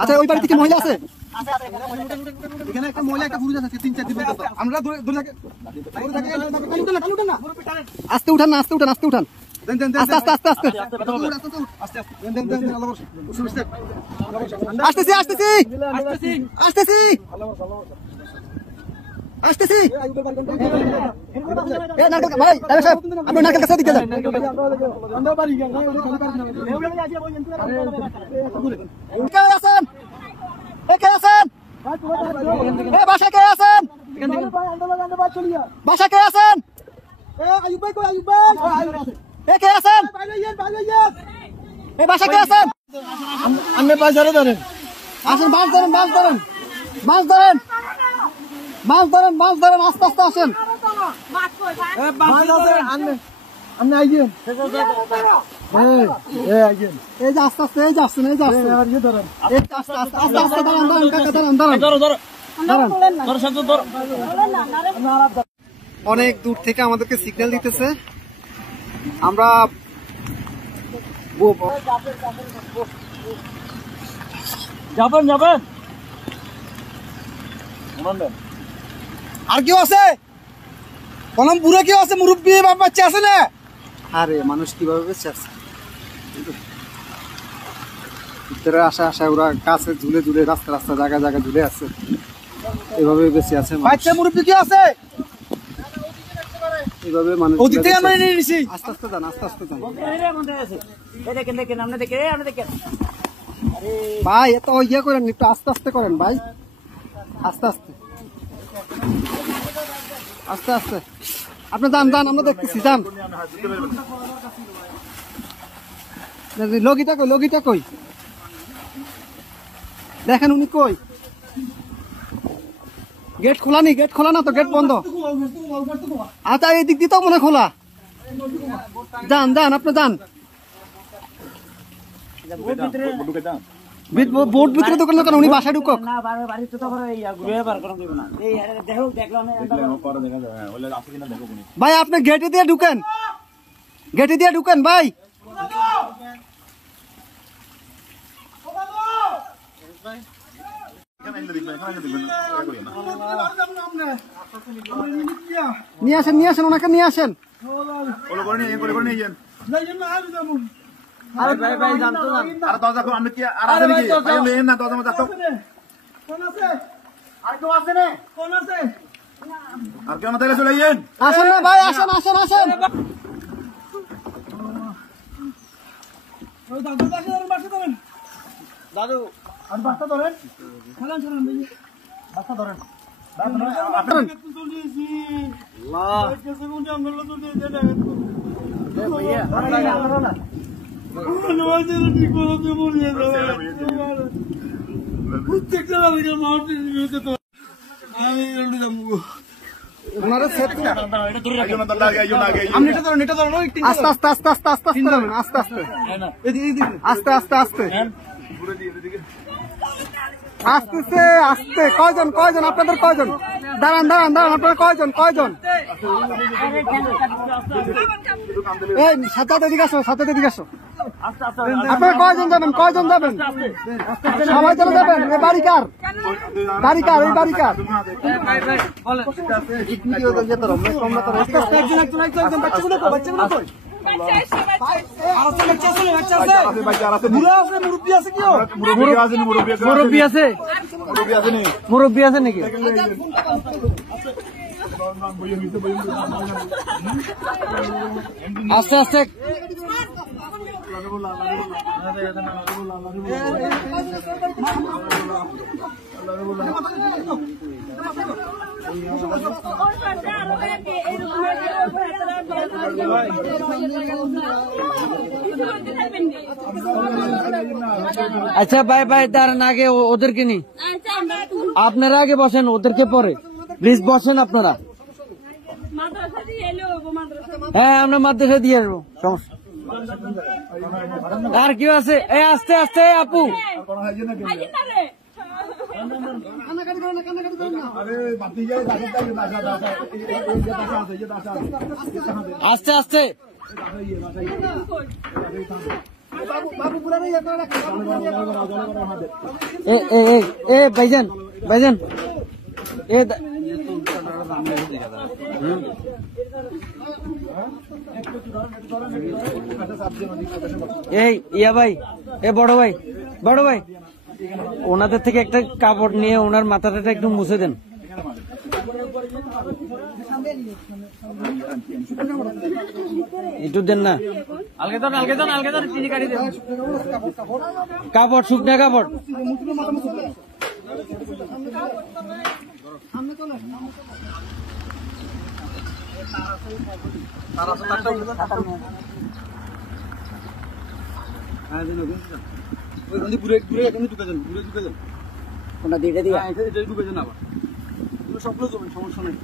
আচ্ছা ওই বাড়িতে কি মহিলা আছে? এখানে একটা মহিলা একটা পুরুষ আছে 3-4 দিন আমরা আস্তে উঠান না আস্তে উঠান আস্তে উঠান আস্তে আস্তে আস্তে আস্তে আসতেছি আসতেছি আসতেছি আসতেছি ভাই আপনি নারকেল গাছের দিকে যান কে আছেন কে আছেন বাসায় কে আছেন বাসায় কে আছেন কে আছেন বাসায় কে আছেন আপনি বাজারে ধরেন আসেন মাছ ধরেন মাছ ধরেন মাছ ধরেন মাছ ধরেন মাছ ধরেন আস্তে আস্তে আসেন আপনি আইছেন এই যে আস্তে আস্তে এই যে আসছেন এই যে আসছেন আস্তে আস্তে আস্তে আস্তে ধরেন অনেক দূর থেকে আমাদেরকে সিগন্যাল দিতেছে আমরা যাবেন যাবেন আর কেউ আছে কলম পুরো কেউ আছে মুরব্বী বাচ্চা আছে না আরে মানুষ কিভাবে বেঁচে আছে ভিতরে আসা আসা ওরা কাছে ঝুলে ঝুলে রাস্তা রাস্তা জায়গা জায়গা ঝুলে আছে এভাবে বেঁচে আছে বাচ্চা মুরব্বী কি আছে এভাবে মানুষ আস্তে আস্তে যান আস্তে আস্তে যান ভাই এত ইয়ে করেন একটু আস্তে আস্তে করেন ভাই আস্তে আস্তে আস্তে আস্তে আপনি যান যান আমরা দেখতেছি যান লগিটা কই দেখেন উনি কই গেট খোলা নি গেট খোলা না তো গেট বন্ধ আচ্ছা এই দিক দিয়ে তো মনে খোলা যান যান আপনি যান বোট ভিতরে দোকান কেন উনি বাসায় ঢুকক ভাই আপনি গেটে দিয়ে ঢুকেন ভাই নিয়ে আসেন ওনাকে নিয়ে আসেন আসেন না ভাই আসেন আসেন আসেন দাদু আর বাসটা ধরেন বাসটা ধরেন আস্তে আস্তে আস্তে আস্তে আস্তে আস্তে আস্তে আস্তে আসতেছে আস্তে কয়জন আপনাদের কয়জন দাঁড়ান আপনারা কয়জন এই সাথে দিকে আসো আপনারা কয়জন যাবেন সবাই চলে যাবেন এই বাড়িকার এই বাড়িকার মুরব্বী আছে নাকি আস্তে আস্তে আচ্ছা ভাই দাঁড়ান আগে ওদেরকে নি আপনারা আগে বসেন ওদেরকে পরে প্লিজ বসেন আপনারা হ্যাঁ আমরা মাদ্রাসা দিয়ে আসবো সমস্যা আর কেউ আছে আস্তে আস্তে আপু আস্তে আস্তে বাবু পুরা নেই আপনারা রাখেন এ ভাইজান ভাইজান এ এই ইয়া ভাই এ বড় ভাই ওনাদের থেকে একটা কাপড় নিয়ে ওনার মাথাটা একটু মুছে দেন। একটু দেন না আলগে চিনি কাটি দেন। কাপড়, শুকনা কাপড়। কোনটা দিয়ে দিয়ে সবগুলো সমস্যা নেই।